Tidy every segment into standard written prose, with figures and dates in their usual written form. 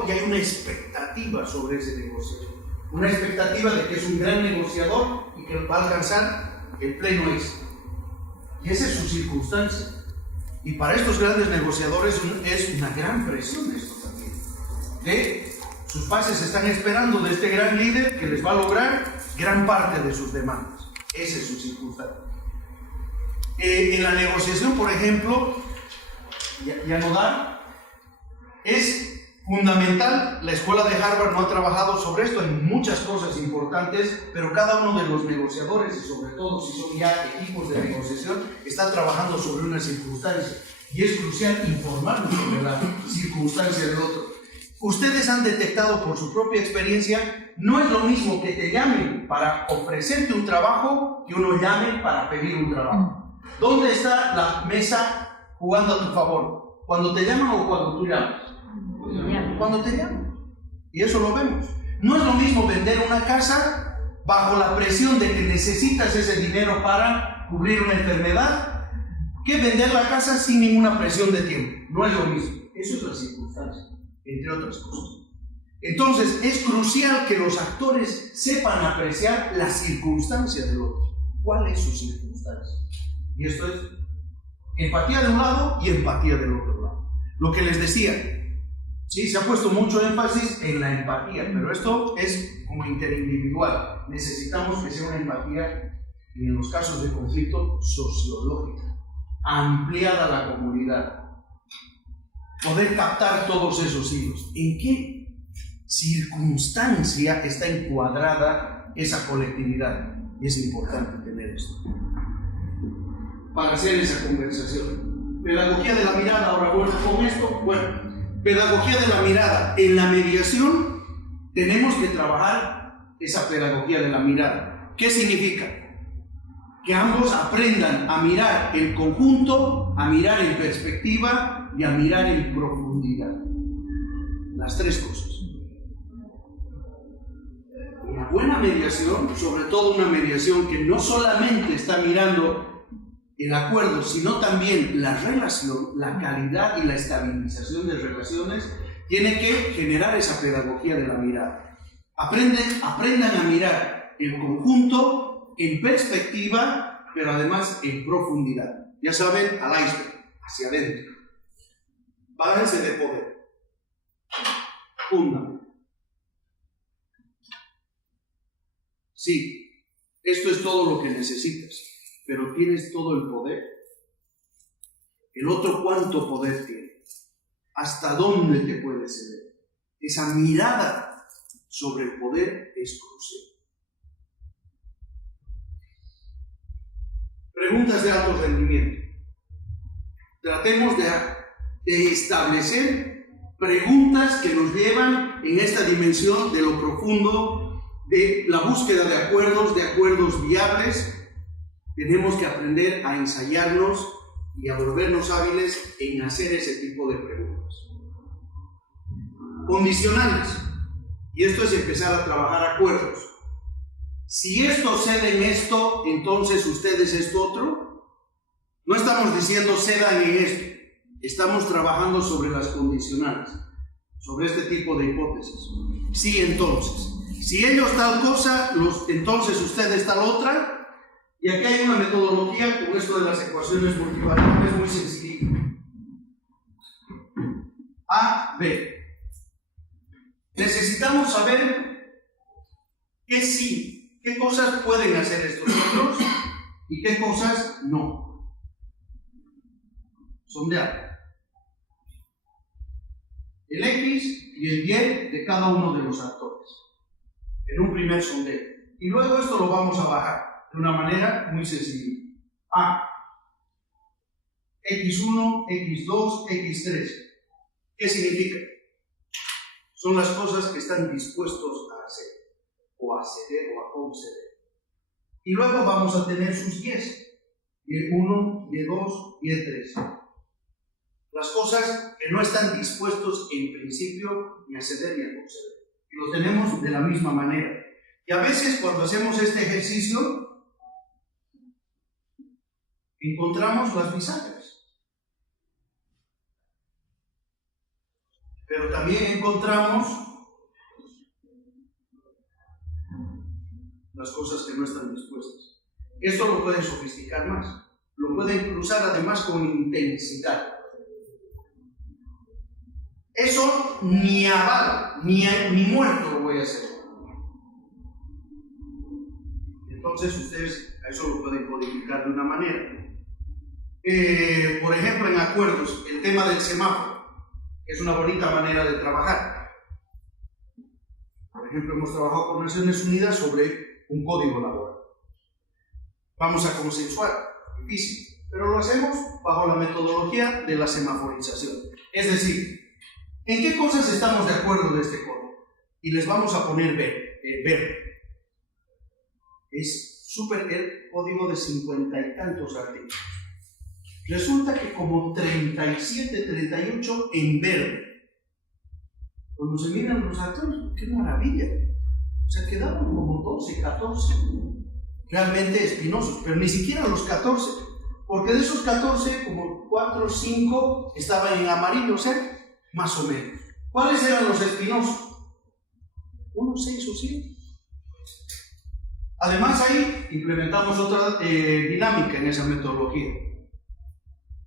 negociador y hay una expectativa sobre ese negociador. Una expectativa de que es un gran negociador y que va a alcanzar el pleno éxito. Y esa es su circunstancia. Y para estos grandes negociadores es una gran presión esto también. Que sus bases están esperando de este gran líder que les va a lograr gran parte de sus demandas. Esa es su circunstancia. En la negociación, por ejemplo, y anodar, es fundamental. La escuela de Harvard no ha trabajado sobre esto, hay muchas cosas importantes, pero cada uno de los negociadores, y sobre todo si son ya equipos de negociación, está trabajando sobre una circunstancia. Y es crucial informarnos sobre la circunstancia del otro. Ustedes han detectado por su propia experiencia, no es lo mismo que te llamen para ofrecerte un trabajo que uno llame para pedir un trabajo. ¿Dónde está la mesa jugando a tu favor? ¿Cuando te llaman o cuando tú llamas? Cuando te llaman. Y eso lo vemos. No es lo mismo vender una casa bajo la presión de que necesitas ese dinero para cubrir una enfermedad que vender la casa sin ninguna presión de tiempo. No es lo mismo. Eso es la circunstancia, entre otras cosas. Entonces, es crucial que los actores sepan apreciar la circunstancia del otro. ¿Cuál es su circunstancia? Y esto es empatía de un lado y empatía del otro lado. Lo que les decía, sí, se ha puesto mucho énfasis en la empatía, pero esto es como interindividual. Necesitamos que sea una empatía, en los casos de conflicto, sociológica, ampliada a la comunidad. Poder captar todos esos hilos. ¿En qué circunstancia está encuadrada esa colectividad? Y es importante tener esto para hacer esa conversación. Pedagogía de la mirada. Ahora vuelvo con esto. Bueno, pedagogía de la mirada. En la mediación tenemos que trabajar esa pedagogía de la mirada. ¿Qué significa? Que ambos aprendan a mirar el conjunto, a mirar en perspectiva y a mirar en profundidad. Las tres cosas. Una buena mediación, sobre todo una mediación que no solamente está mirando el acuerdo, sino también la relación, la calidad y la estabilización de relaciones, tiene que generar esa pedagogía de la mirada. Aprendan a mirar el conjunto en perspectiva, pero además en profundidad. Ya saben, al iceberg, hacia adentro. Balance de poder. Fundamental. Sí, esto es todo lo que necesitas, pero tienes todo el poder. El otro, ¿cuánto poder tiene? ¿Hasta dónde te puede ceder? Esa mirada sobre el poder es crucial. Preguntas de alto rendimiento. Tratemos de establecer preguntas que nos llevan en esta dimensión de lo profundo, de la búsqueda de acuerdos viables. Tenemos que aprender a ensayarnos y a volvernos hábiles en hacer ese tipo de preguntas. Condicionales. Y esto es empezar a trabajar acuerdos. Si esto cede en esto, entonces ustedes esto otro. No estamos diciendo cedan en esto. Estamos trabajando sobre las condicionales, sobre este tipo de hipótesis. Sí, entonces. Si ellos tal cosa, entonces ustedes tal otra. Y aquí hay una metodología con esto de las ecuaciones multivariables muy sencillita. A, B. Necesitamos saber qué sí, qué cosas pueden hacer estos otros y qué cosas no. Sondear. El X y el Y de cada uno de los actores. En un primer sondeo. Y luego esto lo vamos a bajar de una manera muy sencilla. A. X1, X2, X3. ¿Qué significa? Son las cosas que están dispuestos a hacer, o a ceder, o a conceder. Y luego vamos a tener sus Y's. Y1, Y2, Y3. Las cosas que no están dispuestos en principio ni a ceder ni a conceder. Y lo tenemos de la misma manera. Y a veces cuando hacemos este ejercicio, encontramos las bisagras. Pero también encontramos las cosas que no están dispuestas. Esto lo pueden sofisticar más, lo pueden cruzar además con intensidad. Eso ni aval, ni muerto lo voy a hacer. Entonces ustedes a eso lo pueden codificar de una manera. Por ejemplo, en acuerdos, el tema del semáforo es una bonita manera de trabajar. Por ejemplo, hemos trabajado con Naciones Unidas sobre un código laboral. Vamos a consensuar, difícil, pero lo hacemos bajo la metodología de la semaforización. Es decir, ¿en qué cosas estamos de acuerdo de este código? Y les vamos a poner verde. Es súper el código de 50 y tantos artículos. Resulta que como 37, 38 en verde. Cuando se miran los actores, ¡qué maravilla! O sea, quedaban como 12, 14. Realmente espinosos, pero ni siquiera los 14. Porque de esos 14, como 4 o 5 estaban en amarillo, más o menos. ¿Cuáles eran los espinosos? 1, 6 o 7. Además, ahí implementamos otra dinámica en esa metodología.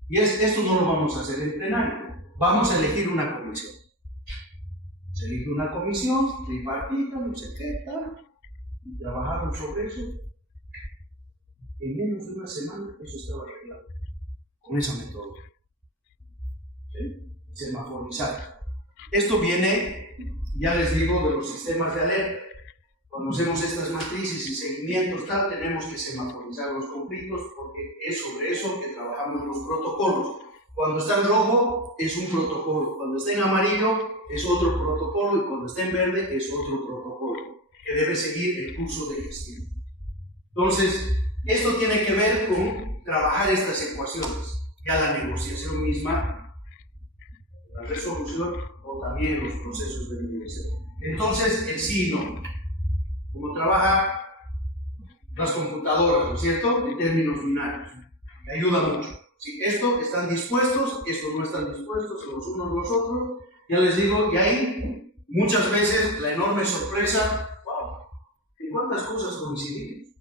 Y esto no lo vamos a hacer en plenario. Vamos a elegir una comisión. Se elige una comisión tripartita, no sé qué, tal, y trabajaron sobre eso. En menos de una semana eso estaba arreglado. Con esa metodología. ¿Sí? Semaforizar. Esto viene, ya les digo, de los sistemas de alerta. Cuando hacemos estas matrices y seguimientos, tal, tenemos que semaforizar los conflictos porque es sobre eso que trabajamos los protocolos. Cuando está en rojo es un protocolo, cuando está en amarillo es otro protocolo y cuando está en verde es otro protocolo que debe seguir el curso de gestión. Entonces, esto tiene que ver con trabajar estas ecuaciones, ya la negociación misma, la resolución o también los procesos de mediación. Entonces, el sí y no. Como trabaja las computadoras, ¿no es cierto? En términos binarios. Me ayuda mucho. Si esto están dispuestos, esto no están dispuestos, los unos los otros, ya les digo, y ahí muchas veces la enorme sorpresa, wow, ¿en cuántas cosas coincidimos?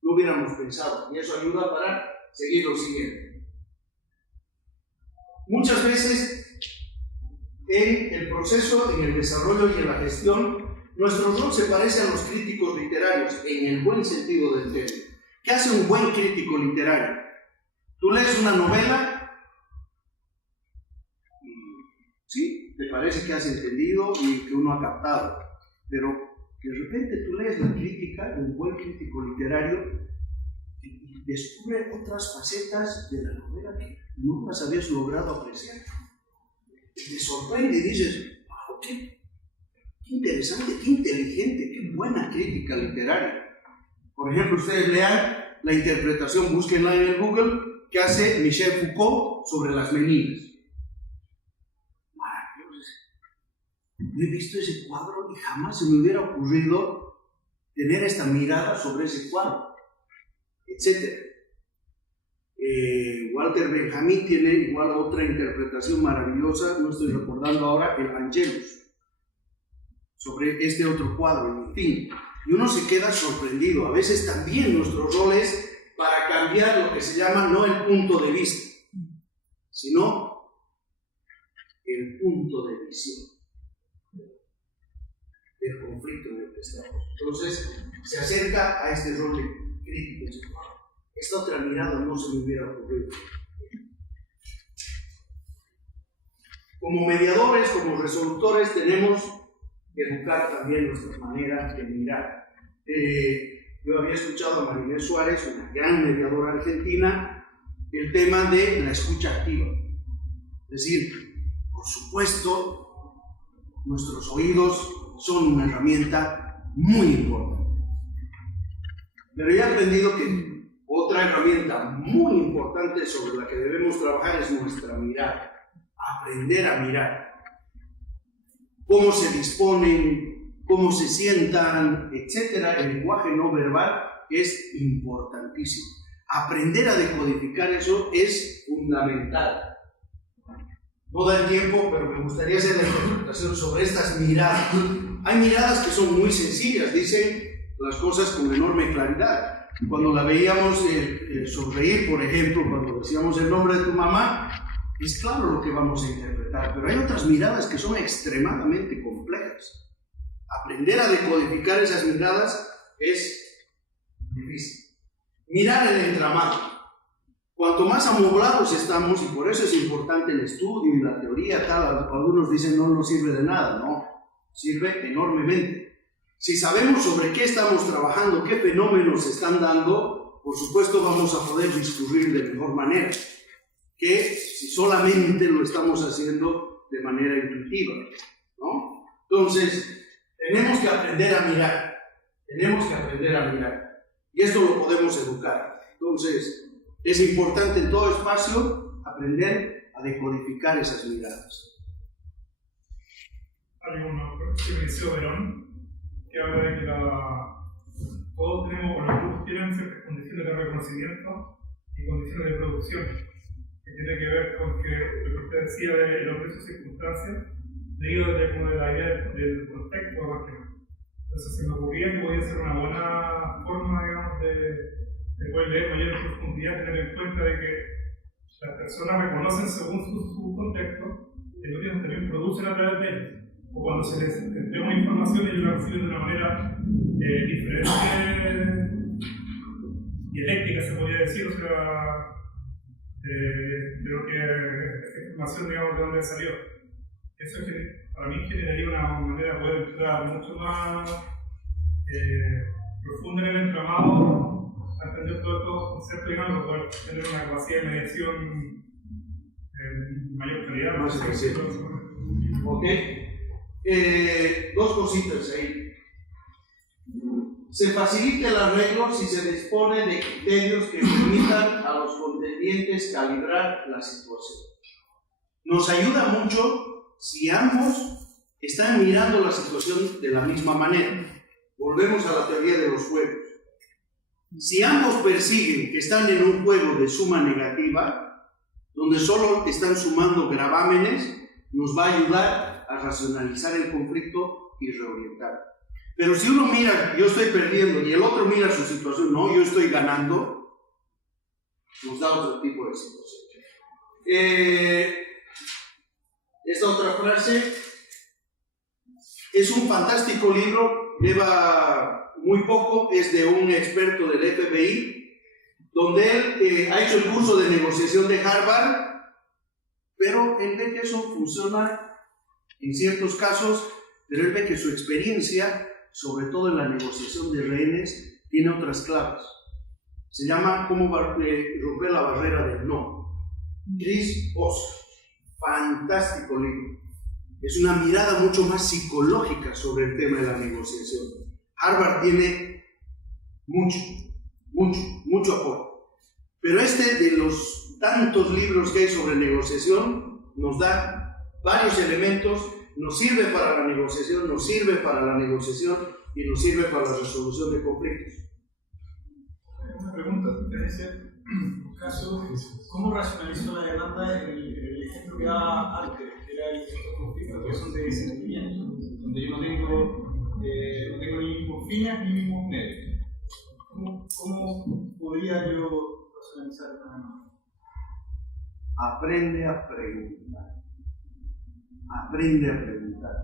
No hubiéramos pensado, y eso ayuda para seguir lo siguiente. Muchas veces en el proceso, en el desarrollo y en la gestión, nuestro rol se parece a los críticos literarios, en el buen sentido del término. ¿Qué hace un buen crítico literario? Tú lees una novela y sí, te parece que has entendido y que uno ha captado, pero de repente tú lees la crítica, un buen crítico literario, y descubre otras facetas de la novela que nunca habías logrado apreciar. Te sorprende y dices, wow, qué interesante, qué inteligente, qué buena crítica literaria. Por ejemplo, ustedes lean la interpretación, búsquenla en el Google, que hace Michel Foucault sobre las meninas. Maravilloso. Yo he visto ese cuadro y jamás se me hubiera ocurrido tener esta mirada sobre ese cuadro, etc. Walter Benjamin tiene igual otra interpretación maravillosa, no estoy recordando ahora, el Angelus, sobre este otro cuadro, en fin. Y uno se queda sorprendido. A veces también nuestro rol es para cambiar lo que se llama no el punto de vista, sino el punto de visión del conflicto en el que estamos. Entonces, se acerca a este rol de crítico. Esta otra mirada no se me hubiera ocurrido. Como mediadores, como resolutores, tenemos que educar también nuestras maneras de mirar. Yo había escuchado a Marinés Suárez, una gran mediadora argentina, el tema de la escucha activa. Es decir, por supuesto, nuestros oídos son una herramienta muy importante. Pero ya he aprendido que otra herramienta muy importante sobre la que debemos trabajar es nuestra mirada. Aprender a mirar. Cómo se disponen, cómo se sientan, etcétera. El lenguaje no verbal es importantísimo. Aprender a decodificar eso es fundamental. No da el tiempo, pero me gustaría hacer la interpretación sobre estas miradas. Hay miradas que son muy sencillas, dicen las cosas con enorme claridad. Cuando la veíamos sonreír, por ejemplo, cuando decíamos el nombre de tu mamá, es claro lo que vamos a interpretar, pero hay otras miradas que son extremadamente complejas. Aprender a decodificar esas miradas es difícil. Mirar el entramado. Cuanto más amoblados estamos, y por eso es importante el estudio y la teoría, algunos dicen no sirve de nada, no, sirve enormemente. Si sabemos sobre qué estamos trabajando, qué fenómenos se están dando, por supuesto vamos a poder discurrir de mejor manera que si solamente lo estamos haciendo de manera intuitiva, ¿no? Entonces, tenemos que aprender a mirar, y esto lo podemos educar. Entonces, es importante en todo espacio aprender a decodificar esas miradas. Hay uno que inició Verón, que habla de que todos tenemos, o los grupos tienen ciertas condiciones de reconocimiento y condiciones de producción, que tiene que ver con que lo que usted decía de los precios y circunstancias, leído desde como de la idea del contexto. Entonces se me ocurría que podía ser una buena forma, digamos, de poder leer mayor profundidad, tener en cuenta de que las personas reconocen según su contexto, y los otros también producen a través de ellos. O cuando se les entrega una información, ellos la reciben de una manera diferente, dialéctica se podría decir, o sea, de lo que esta información, digamos, de dónde salió. Eso para mí generaría una manera de poder entrar mucho más profunda en el entramado, a entender todos estos conceptos, digamos, poder tener una capacidad de mediación de mayor calidad. Más eficiente. Ok. Dos cositas ahí. Se facilita el arreglo si se dispone de criterios que permitan a los contendientes calibrar la situación. Nos ayuda mucho si ambos están mirando la situación de la misma manera. Volvemos a la teoría de los juegos. Si ambos persiguen que están en un juego de suma negativa, donde solo están sumando gravámenes, nos va a ayudar a racionalizar el conflicto y reorientar. Pero si uno mira, yo estoy perdiendo, y el otro mira su situación, no, yo estoy ganando, nos da otro tipo de situación. Esta otra frase es un fantástico libro, lleva muy poco, es de un experto del FBI, donde él ha hecho el curso de negociación de Harvard, pero él ve que eso funciona en ciertos casos, pero él ve que su experiencia, sobre todo en la negociación de rehenes, tiene otras claves. Se llama Cómo romper la barrera del no. Chris Voss, fantástico libro. Es una mirada mucho más psicológica sobre el tema de la negociación. Harvard tiene mucho apoyo. Pero de los tantos libros que hay sobre negociación, nos da varios elementos, nos sirve para la negociación, nos sirve para la negociación y nos sirve para la resolución de conflictos. Una pregunta, en un caso, ¿cómo racionalizó la demanda en el ejemplo que da antes, que era el conflicto que son de sentimiento, donde yo no tengo ni mismos fines ni mismos medios? ¿Cómo podría yo racionalizar la demanda? Aprende a preguntar. Aprende a preguntar.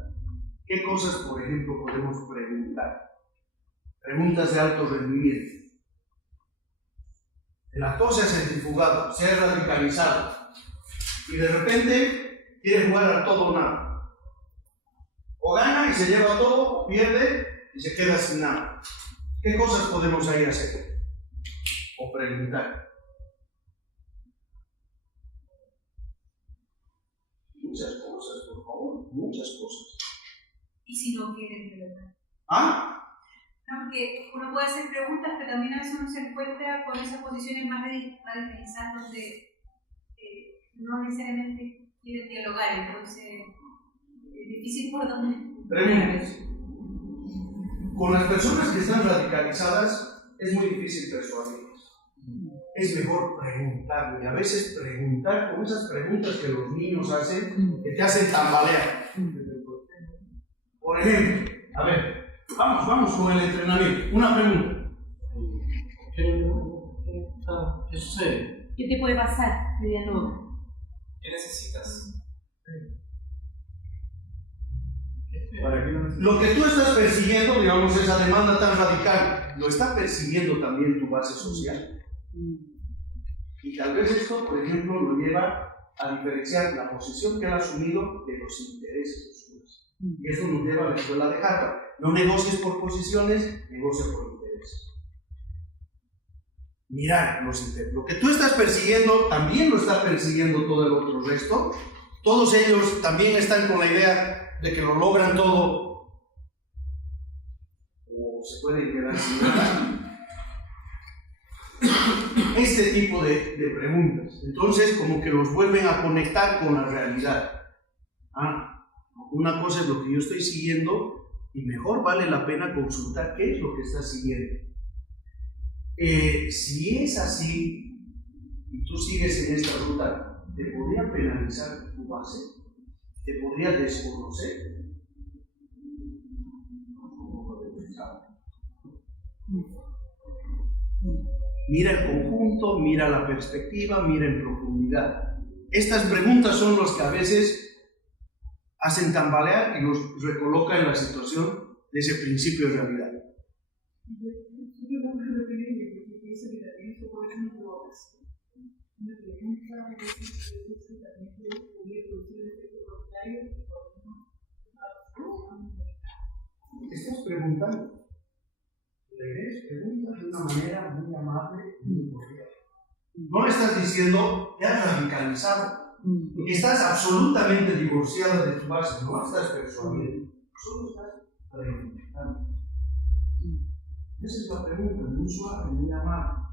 ¿Qué cosas, por ejemplo, podemos preguntar? Preguntas de alto rendimiento. El actor se ha centrifugado, se ha radicalizado y de repente quiere jugar a todo o nada. O gana y se lleva todo, o pierde y se queda sin nada. ¿Qué cosas podemos ahí hacer? O preguntar. Muchas cosas, por favor, muchas cosas. ¿Y si no quieren preguntar? ¿Ah? Porque uno puede hacer preguntas, pero también a veces uno se encuentra con esas posiciones más radicalizadas donde no necesariamente quieren dialogar, entonces es difícil por dónde. Preguntas. Con las personas que están radicalizadas es muy difícil persuadirlas. es mejor preguntar. Y a veces preguntar con esas preguntas que los niños hacen, que te hacen tambalear. Por ejemplo, a ver, vamos con el entrenamiento. Una pregunta. ¿Qué sucede? ¿Qué te puede pasar? Mediano. ¿Qué necesitas? Lo que tú estás persiguiendo, digamos, esa demanda tan radical, lo está persiguiendo también tu base social. Y tal vez esto, por ejemplo, lo lleva a diferenciar la posición que él ha asumido de los intereses de su base. Y eso nos lleva a la escuela de Harvard. No negocies por posiciones, negocia por intereses. Mirar los intereses. Lo que tú estás persiguiendo, también lo está persiguiendo todo el otro resto. Todos ellos también están con la idea de que lo logran todo, o se pueden quedar sin nada. Este tipo de preguntas, entonces como que los vuelven a conectar con la realidad. Una cosa es lo que yo estoy siguiendo y mejor vale la pena consultar qué es lo que estás siguiendo. Si es así y tú sigues en esta ruta, ¿te podría penalizar tu base? ¿Te podría desconocer? Mira el conjunto, mira la perspectiva, mira en profundidad. Estas preguntas son las que a veces hacen tambalear y los recolocan en la situación de ese principio de realidad. ¿Qué estás preguntando? Preguntas de una manera muy amable y muy cordial. No le estás diciendo, te has radicalizado, estás absolutamente divorciada de tu base, no estás persuadiendo, solo estás preguntando. Esa es la pregunta, muy suave, muy amable.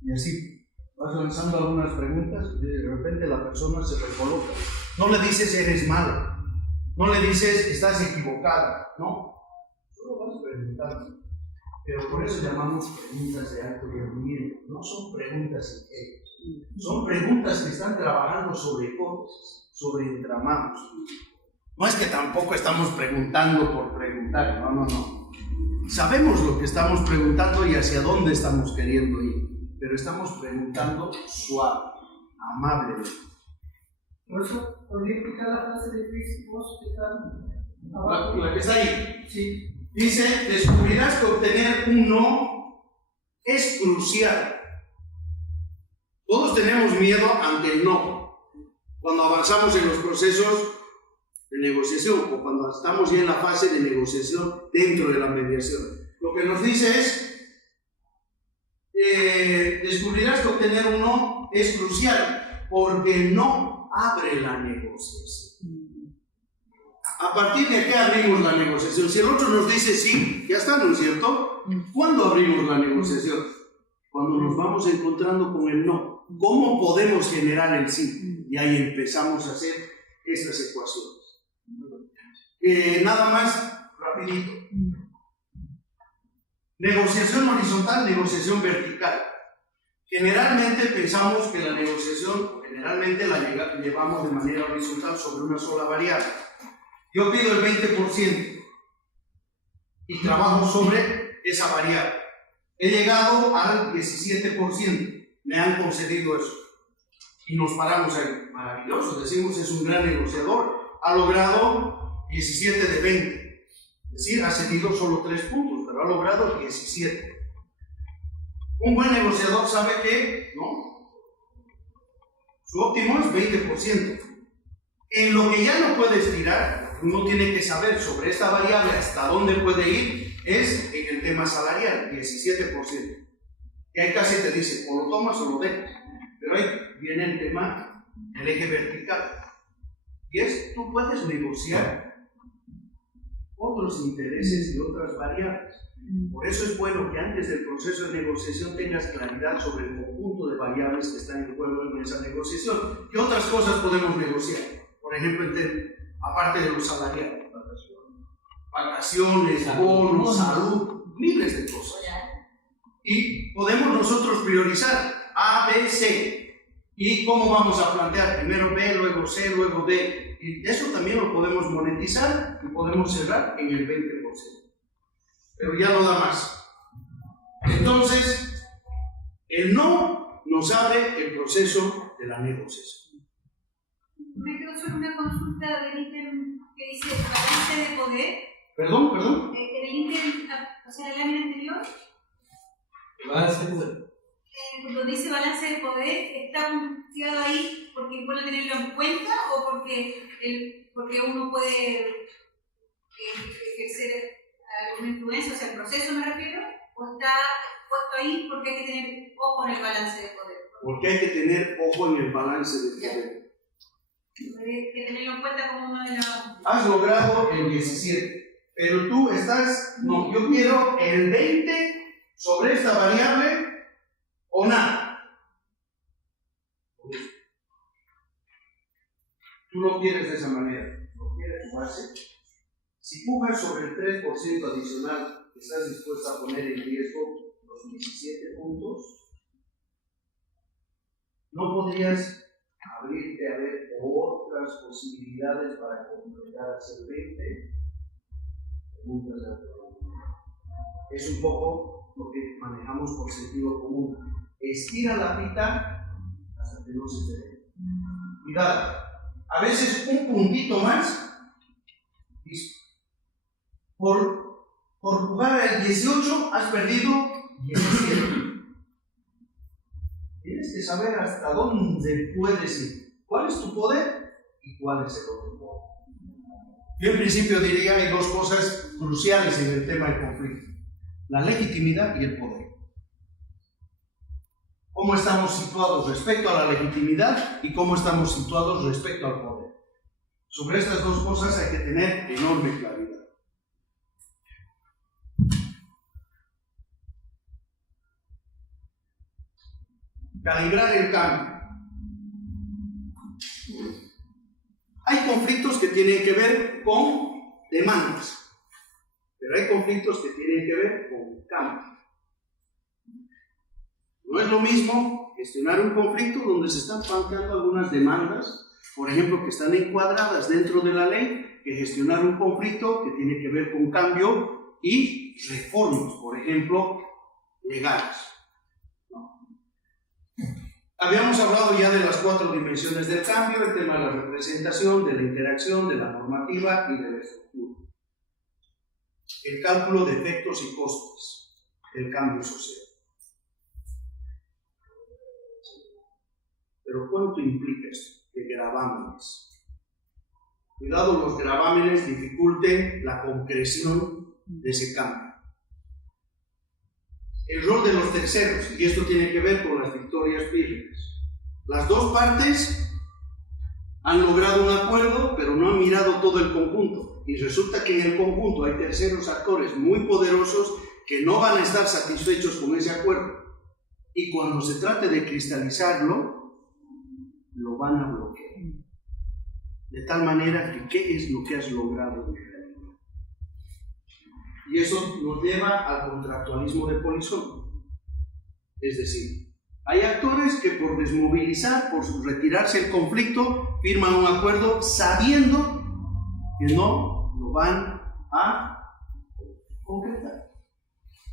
Y así vas lanzando algunas preguntas y de repente la persona se recoloca. No le dices eres malo, no le dices estás equivocada, no, solo vas preguntando. Pero por eso llamamos preguntas de alto rendimiento, no son preguntas ingenuas, son preguntas que están trabajando sobre hipótesis, sobre entramados. No es que tampoco estamos preguntando por preguntar, no. Sabemos lo que estamos preguntando y hacia dónde estamos queriendo ir, pero estamos preguntando suave, amablemente. Por eso, podría explicar la frase de Chris Voss que está abajo. La que está ahí. Sí. Dice, descubrirás que obtener un no es crucial. Todos tenemos miedo ante el no. Cuando avanzamos en los procesos de negociación o cuando estamos ya en la fase de negociación dentro de la mediación. Lo que nos dice es, descubrirás que obtener un no es crucial porque el no abre la negociación. A partir de qué abrimos la negociación. Si el otro nos dice sí, ya está, ¿no es cierto? ¿Cuándo abrimos la negociación? Cuando nos vamos encontrando con el no. ¿Cómo podemos generar el sí? Y ahí empezamos a hacer estas ecuaciones. Nada más, rapidito. Negociación horizontal, negociación vertical. Generalmente pensamos que la negociación, generalmente la llevamos de manera horizontal sobre una sola variable. Yo pido el 20% y trabajo sobre esa variable. He llegado al 17%, me han concedido eso. Y nos paramos ahí. Maravilloso, decimos es un gran negociador. Ha logrado 17 de 20. Es decir, ha cedido solo 3 puntos, pero ha logrado 17. Un buen negociador sabe que, ¿no? Su óptimo es 20%. En lo que ya no puede estirar, uno tiene que saber sobre esta variable hasta dónde puede ir, es en el tema salarial, 17%. Y ahí casi te dice, o lo tomas o lo dejas. Pero ahí viene el tema del eje vertical. Y es, tú puedes negociar otros intereses y otras variables. Por eso es bueno que antes del proceso de negociación tengas claridad sobre el conjunto de variables que están en juego en esa negociación. ¿Qué otras cosas podemos negociar? Por ejemplo, aparte de los salariales, vacaciones, bonos, salud, miles de cosas. Y podemos nosotros priorizar A, B, C. ¿Y cómo vamos a plantear? Primero B, luego C, luego D. Y eso también lo podemos monetizar y podemos cerrar en el 20%. Pero ya no da más. Entonces, el no nos abre el proceso de la negociación. Me quedó solo una consulta del ítem que dice balance de poder. Perdón. En el ítem, o sea, en la lámina anterior, Balance de poder. cuando dice balance de poder, ¿está planteado ahí porque es bueno tenerlo en cuenta o porque uno puede ejercer alguna influencia, o sea, el proceso me refiero, o está puesto ahí porque hay que tener ojo en el balance de poder? Porque hay que tener ojo en el balance de poder. Hay que tenerlo en cuenta como uno de los... Has logrado el 17, pero tú estás, no, yo quiero el 20 sobre esta variable o nada. Tú lo quieres de esa manera, lo quieres jugarse. Si jugas sobre el 3% adicional que estás dispuesto a poner en riesgo los 17 puntos, no podrías abrirte a ver otras posibilidades para completar hacer 20 preguntas de autonomía. Es un poco lo que manejamos por sentido común. Estira la pita hasta que no se te ve. Cuidado, a veces un puntito más, listo. Por jugar al 18 has perdido 17. Tienes que saber hasta dónde puedes ir, cuál es tu poder y cuál es el otro poder. Yo en principio diría hay dos cosas cruciales en el tema del conflicto: la legitimidad y el poder. ¿Cómo estamos situados respecto a la legitimidad y cómo estamos situados respecto al poder? Sobre estas dos cosas hay que tener enorme claridad. Calibrar el cambio. Hay conflictos que tienen que ver con demandas, pero hay conflictos que tienen que ver con cambio. No es lo mismo gestionar un conflicto donde se están planteando algunas demandas, por ejemplo, que están encuadradas dentro de la ley, que gestionar un conflicto que tiene que ver con cambio y reformas, por ejemplo, legales. Habíamos hablado ya de las 4 dimensiones del cambio, el tema de la representación, de la interacción, de la normativa y de la estructura. El cálculo de efectos y costes del cambio social. Pero ¿cuánto implica esto? De gravámenes. Cuidado, los gravámenes dificulten la concreción de ese cambio. El rol de los terceros, y esto tiene que ver con las victorias pírricas. Las dos partes han logrado un acuerdo, pero no han mirado todo el conjunto. Y resulta que en el conjunto hay terceros actores muy poderosos que no van a estar satisfechos con ese acuerdo. Y cuando se trate de cristalizarlo, lo van a bloquear. De tal manera que, ¿qué es lo que has logrado en realidad? Y eso nos lleva al contractualismo de Polizón. Es decir, hay actores que por desmovilizar, por retirarse del conflicto, firman un acuerdo sabiendo que no lo van a concretar.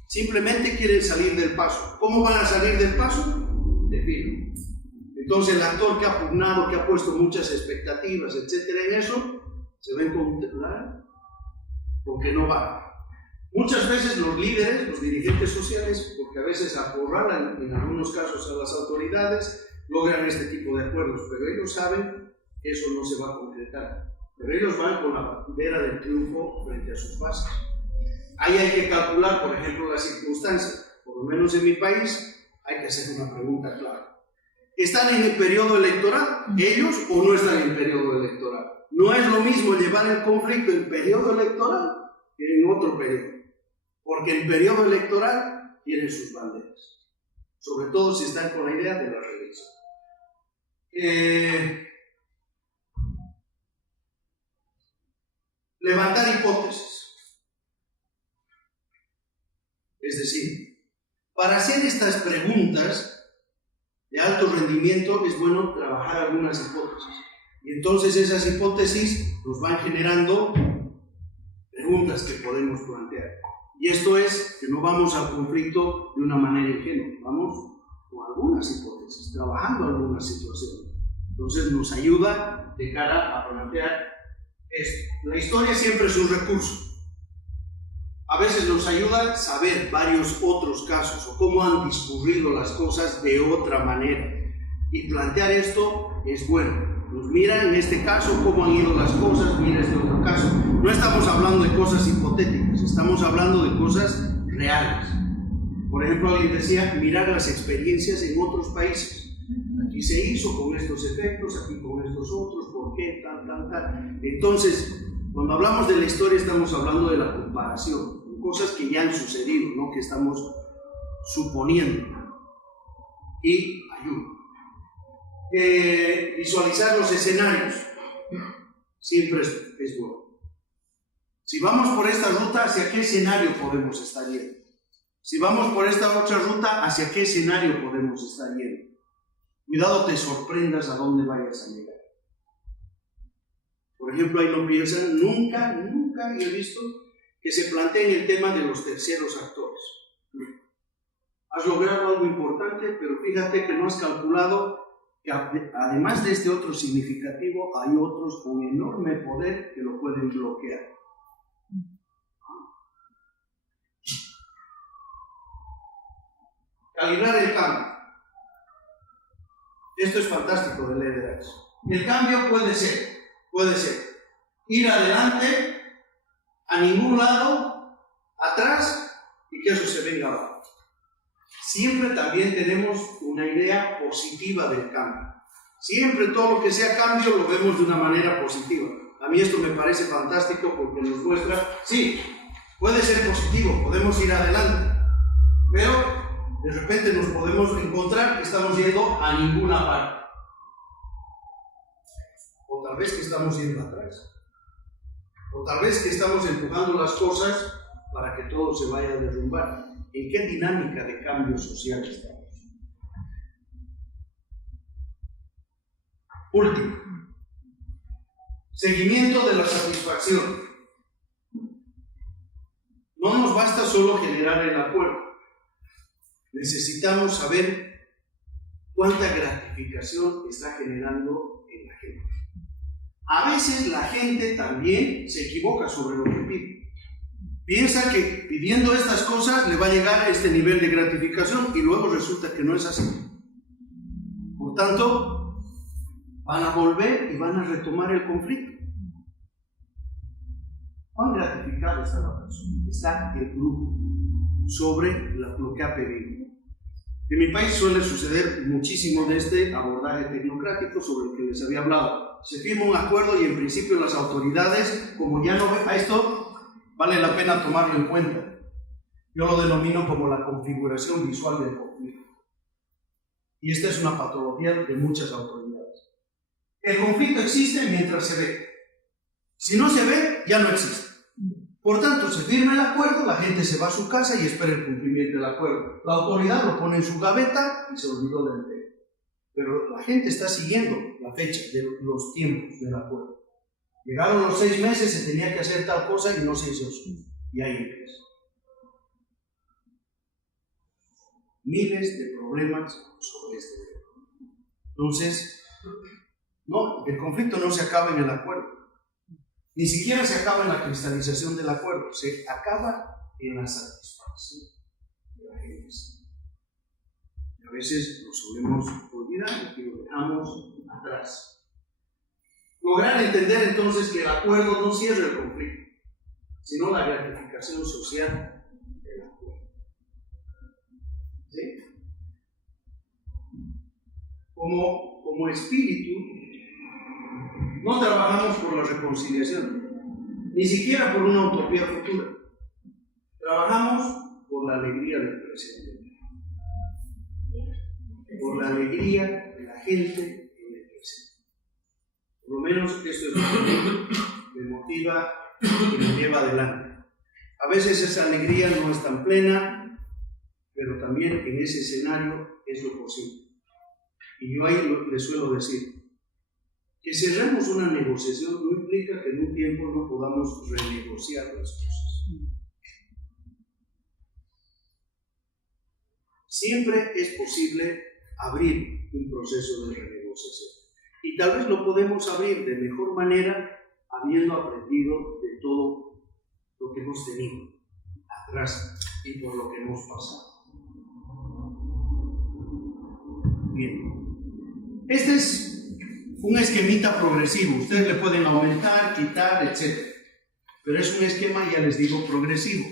Simplemente quieren salir del paso. ¿Cómo van a salir del paso? De firma. Entonces el actor que ha pugnado, que ha puesto muchas expectativas, etcétera, en eso, se ven con que no va. Muchas veces los líderes, los dirigentes sociales, porque a veces acorralan en algunos casos a las autoridades, logran este tipo de acuerdos, pero ellos saben que eso no se va a concretar. Pero ellos van con la bandera del triunfo frente a sus bases. Ahí hay que calcular, por ejemplo, las circunstancias. Por lo menos en mi país hay que hacer una pregunta clara. ¿Están en el periodo electoral ellos o no están en el periodo electoral? No es lo mismo llevar el conflicto en periodo electoral que en otro periodo. Porque en periodo electoral tienen sus banderas. Sobre todo si están con la idea de la reelección. Levantar hipótesis. Es decir, para hacer estas preguntas de alto rendimiento es bueno trabajar algunas hipótesis. Y entonces esas hipótesis nos van generando preguntas que podemos plantear. Y esto es que no vamos al conflicto de una manera ingenua, vamos con algunas hipótesis, trabajando algunas situaciones. Entonces nos ayuda de cara a plantear esto. La historia siempre es un recurso. A veces nos ayuda a saber varios otros casos o cómo han discurrido las cosas de otra manera. Y plantear esto es bueno. Pues mira en este caso cómo han ido las cosas, mira este otro caso. No estamos hablando de cosas hipotéticas, estamos hablando de cosas reales. Por ejemplo, alguien decía, mirar las experiencias en otros países. Aquí se hizo con estos efectos, aquí con estos otros, ¿por qué? Tal. Entonces, cuando hablamos de la historia estamos hablando de la comparación, de cosas que ya han sucedido, no que estamos suponiendo. Y ayuda. Visualizar los escenarios siempre es bueno. Si vamos por esta ruta, ¿hacia qué escenario podemos estar yendo? Si vamos por esta otra ruta, ¿hacia qué escenario podemos estar yendo? Cuidado, te sorprendas a dónde vayas a llegar. Por ejemplo, ahí no piensan, nunca he visto que se planteen el tema de los terceros actores. Has logrado algo importante, pero fíjate que no has calculado que además de este otro significativo, hay otros con enorme poder que lo pueden bloquear. Calibrar el cambio. Esto es fantástico de liderazgo. El cambio puede ser ir adelante, a ningún lado, atrás, y que eso se venga abajo. Siempre también tenemos una idea positiva del cambio. Siempre todo lo que sea cambio lo vemos de una manera positiva. A mí esto me parece fantástico porque nos muestra, sí, puede ser positivo, podemos ir adelante, pero de repente nos podemos encontrar que estamos yendo a ninguna parte. O tal vez que estamos yendo atrás. O tal vez que estamos empujando las cosas para que todo se vaya a derrumbar. ¿En qué dinámica de cambio social estamos? Último. Seguimiento de la satisfacción. No nos basta solo generar el acuerdo. Necesitamos saber cuánta gratificación está generando en la gente. A veces la gente también se equivoca sobre lo que pide. Piensa que pidiendo estas cosas le va a llegar a este nivel de gratificación y luego resulta que no es así. Por tanto, van a volver y van a retomar el conflicto. ¿Cuán gratificado está la persona? Está el grupo sobre lo que ha pedido. En mi país suele suceder muchísimo de este abordaje tecnocrático sobre el que les había hablado. Se firma un acuerdo y en principio las autoridades, como ya no ven a esto, vale la pena tomarlo en cuenta. Yo lo denomino como la configuración visual del conflicto. Y esta es una patología de muchas autoridades. El conflicto existe mientras se ve. Si no se ve, ya no existe. Por tanto, se firma el acuerdo, la gente se va a su casa y espera el cumplimiento del acuerdo. La autoridad lo pone en su gaveta y se olvidó del tema. Pero la gente está siguiendo la fecha de los tiempos del acuerdo. Llegaron los 6 meses, se tenía que hacer tal cosa y no se hizo eso. Y ahí empieza. Miles de problemas sobre este tema. Entonces, no, el conflicto no se acaba en el acuerdo. Ni siquiera se acaba en la cristalización del acuerdo. Se acaba en la satisfacción de la gente. Y a veces lo solemos olvidar y lo dejamos atrás. Lograr entender entonces que el acuerdo no cierra el conflicto, sino la gratificación social del acuerdo. ¿Sí? Como espíritu, no trabajamos por la reconciliación, ni siquiera por una utopía futura. Trabajamos por la alegría del presente, por la alegría de la gente. Por lo menos esto es lo que me motiva y me lleva adelante. A veces esa alegría no es tan plena, también en ese escenario es lo posible. Y yo ahí le suelo decir, que cerremos una negociación no implica que en un tiempo no podamos renegociar las cosas. Siempre es posible abrir un proceso de renegociación. Y tal vez lo podemos abrir de mejor manera habiendo aprendido de todo lo que hemos tenido atrás y por lo que hemos pasado. Bien. Este es un esquemita progresivo. Ustedes le pueden aumentar, quitar, etc. Pero es un esquema, ya les digo, progresivo.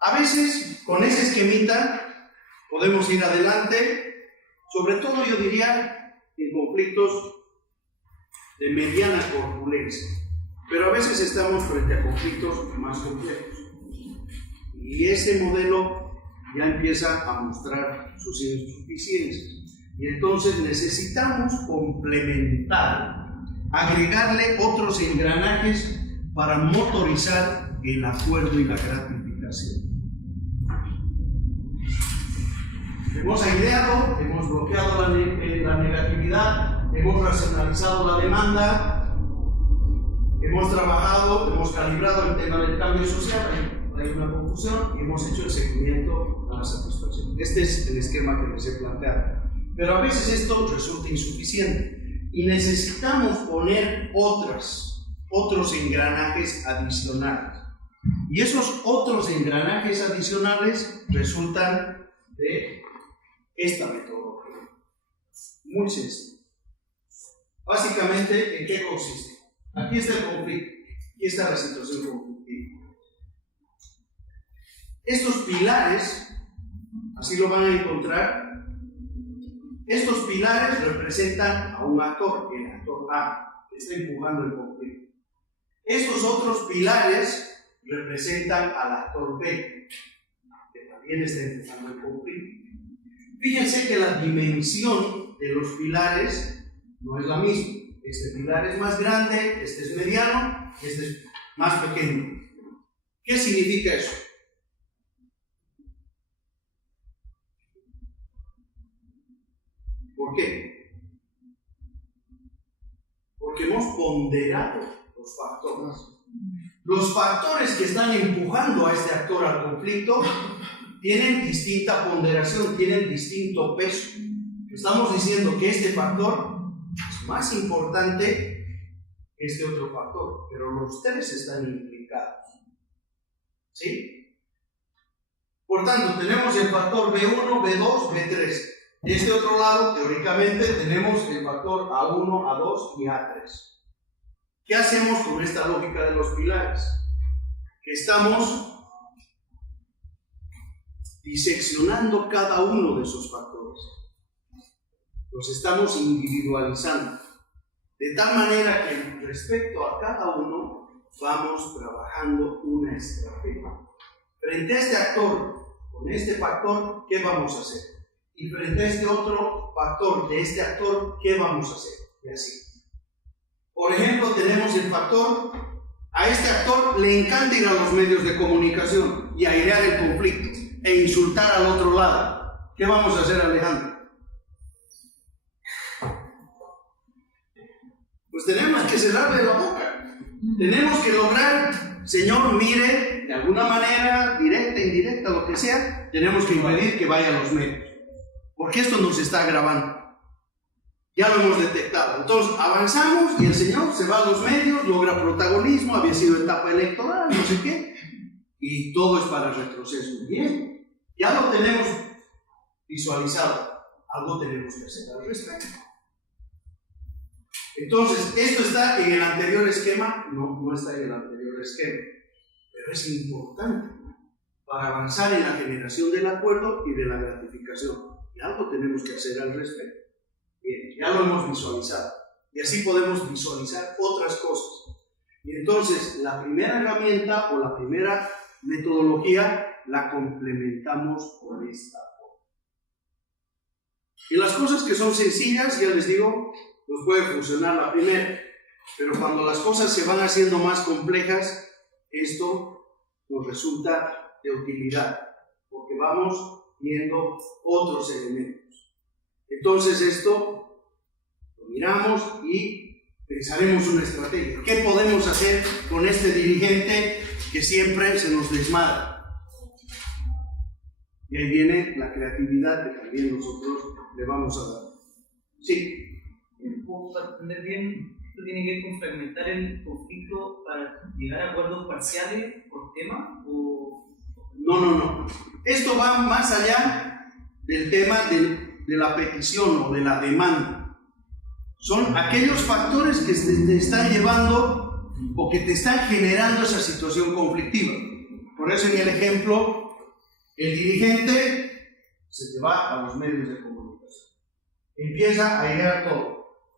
A veces, con ese esquemita, podemos ir adelante, sobre todo yo diría en conflictos de mediana corpulencia. Pero a veces estamos frente a conflictos más complejos. Y ese modelo ya empieza a mostrar sus insuficiencias. Y entonces necesitamos complementar, agregarle otros engranajes para motorizar el acuerdo y la gratificación. Hemos aireado, hemos bloqueado la negatividad, hemos racionalizado la demanda, hemos trabajado, hemos calibrado el tema del cambio social, hay una confusión, y hemos hecho el seguimiento a la satisfacción. Este es el esquema que les he planteado. Pero a veces esto resulta insuficiente y necesitamos poner otros engranajes adicionales. Y esos otros engranajes adicionales resultan de esta metodología. Muy sencillo. Básicamente, ¿en qué consiste? Aquí está el conflicto, aquí está la situación conflictiva. Estos pilares, así lo van a encontrar. Estos pilares representan a un actor, el actor A, que está empujando el conflicto. Estos otros pilares representan al actor B, que también está empujando el conflicto. Fíjense que la dimensión de los pilares no es la misma. Este pilar es más grande, este es mediano, este es más pequeño. ¿Qué significa eso? ¿Por qué? Porque hemos ponderado los factores. Los factores que están empujando a este actor al conflicto tienen distinta ponderación, tienen distinto peso. Estamos diciendo que este factor es más importante que este otro factor, pero los tres están implicados. ¿Sí? Por tanto, tenemos el factor B1, B2, B3. De este otro lado, teóricamente, tenemos el factor A1, A2 y A3. ¿Qué hacemos con esta lógica de los pilares? Que estamos diseccionando cada uno de esos factores. Los estamos individualizando. De tal manera que respecto a cada uno, vamos trabajando una estrategia. Frente a este actor, con este factor, ¿qué vamos a hacer? Y frente a este otro factor de este actor, ¿qué vamos a hacer? Y así. Por ejemplo, tenemos el factor, a este actor le encanta ir a los medios de comunicación y airear el conflicto e insultar al otro lado. ¿Qué vamos a hacer, Alejandro? Pues tenemos que cerrarle la boca. Tenemos que lograr, Señor, mire, de alguna manera, directa, indirecta, lo que sea, tenemos que impedir que vaya a los medios. Porque esto nos está agravando. Ya lo hemos detectado. Entonces avanzamos y el Señor se va a los medios, logra protagonismo, había sido etapa electoral, no sé qué, y todo es para retroceso. Bien, ya lo tenemos visualizado. Algo tenemos que hacer al respecto. Entonces, ¿esto está en el anterior esquema? No, no está en el anterior esquema. Pero es importante para avanzar en la generación del acuerdo y de la gratificación. Y algo tenemos que hacer al respecto. Bien, ya lo hemos visualizado. Y así podemos visualizar otras cosas. Y entonces, la primera herramienta o la primera metodología la complementamos con esta. Y las cosas que son sencillas, ya les digo, nos puede funcionar la primera. Pero cuando las cosas se van haciendo más complejas, esto nos resulta de utilidad. vamos viendo otros elementos. Entonces esto lo miramos y pensaremos una estrategia. ¿Qué podemos hacer con este dirigente que siempre se nos desmadra? Y ahí viene la creatividad que también nosotros le vamos a dar. Sí. Para entender bien, esto tiene que ver con fragmentar el conflicto para llegar a acuerdos parciales por tema o... No. Esto va más allá del tema de la petición o de la demanda. Son aquellos factores que te están llevando o que te están generando esa situación conflictiva. Por eso en el ejemplo, el dirigente se te va a los medios de comunicación. Empieza a llegar a todo.